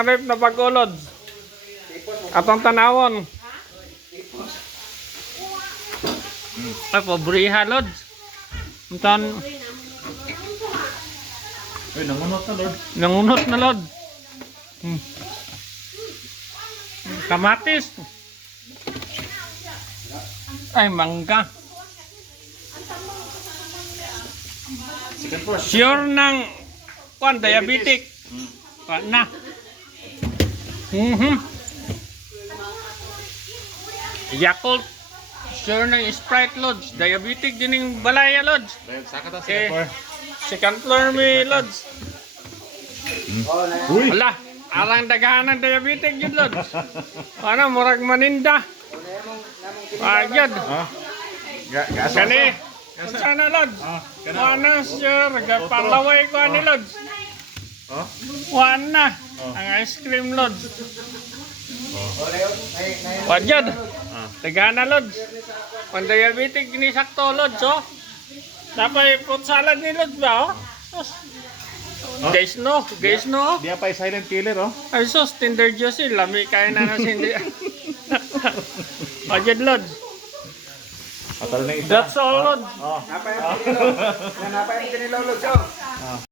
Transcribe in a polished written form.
ang rip na pagulod. Atong tanawon. Ay, pobriha, Lods. Untan, Uy, nangunot na, Lord. nangunot na, Lod. Kamatis. Ay, mangga. Second course. Sure ng diabetic. Na. Yakult. Sure ng Sprite, Lods. Diabetic din yung balaya, Lods. Dahil saka ta, Okay. second floor. Second floor may, Lods. Uy! Wala. Arang dagahan ng diabetic yun, Lods. Ano, murag maninda. Agad. Ha? Gaasa. Kani. Sana, Lods. Wana, sure. Palaway ko ni Lods. Ha? Wana. Ang ice cream, Lods. Wajad. Dagahan na, Lods. Pang diabetic, ginisakto, Lods, oh. Dapat fruit salad ni Lods ba, oh? Guys, no. Guys, no. Di pa silent killer, oh. Ay, sos, Tinder juice, lami kaya na hindi. Wajad, Lods. Atalo na isa. That's all, Lods. Oh. Napayang pinilolog, Joe.